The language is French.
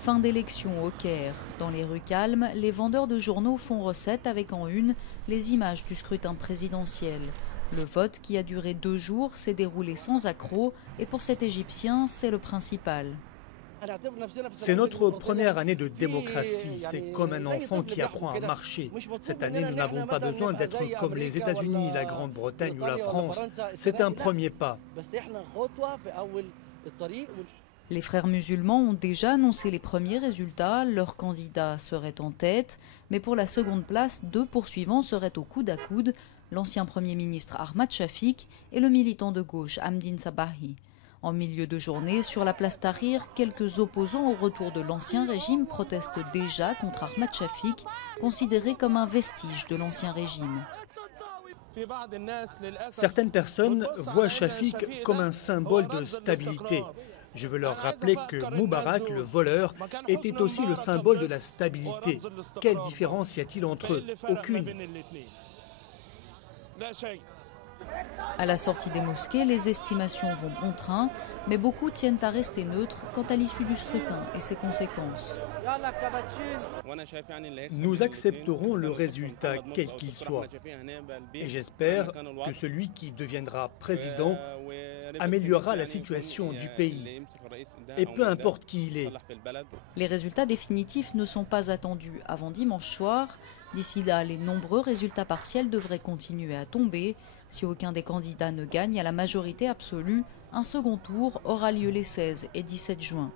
Fin d'élection au Caire. Dans les rues calmes, les vendeurs de journaux font recette avec en une les images du scrutin présidentiel. Le vote, qui a duré 2 jours, s'est déroulé sans accroc et pour cet Égyptien, c'est le principal. C'est notre première année de démocratie. C'est comme un enfant qui apprend à marcher. Cette année, nous n'avons pas besoin d'être comme les États-Unis, la Grande-Bretagne ou la France. C'est un premier pas. Les frères musulmans ont déjà annoncé les premiers résultats. Leur candidat serait en tête. Mais pour la seconde place, 2 poursuivants seraient au coude à coude. L'ancien Premier ministre Ahmad Shafik et le militant de gauche Hamdine Sabahi. En milieu de journée, sur la place Tahrir, quelques opposants au retour de l'ancien régime protestent déjà contre Ahmad Shafik, considéré comme un vestige de l'ancien régime. Certaines personnes voient Shafik comme un symbole de stabilité. Je veux leur rappeler que Moubarak, le voleur, était aussi le symbole de la stabilité. Quelle différence y a-t-il entre eux? Aucune. À la sortie des mosquées, les estimations vont bon train, mais beaucoup tiennent à rester neutres quant à l'issue du scrutin et ses conséquences. Nous accepterons le résultat, quel qu'il soit. Et j'espère que celui qui deviendra président améliorera la situation du pays. Et peu importe qui il est. Les résultats définitifs ne sont pas attendus avant dimanche soir. D'ici là, les nombreux résultats partiels devraient continuer à tomber. Si aucun des candidats ne gagne à la majorité absolue, un second tour aura lieu les 16 et 17 juin.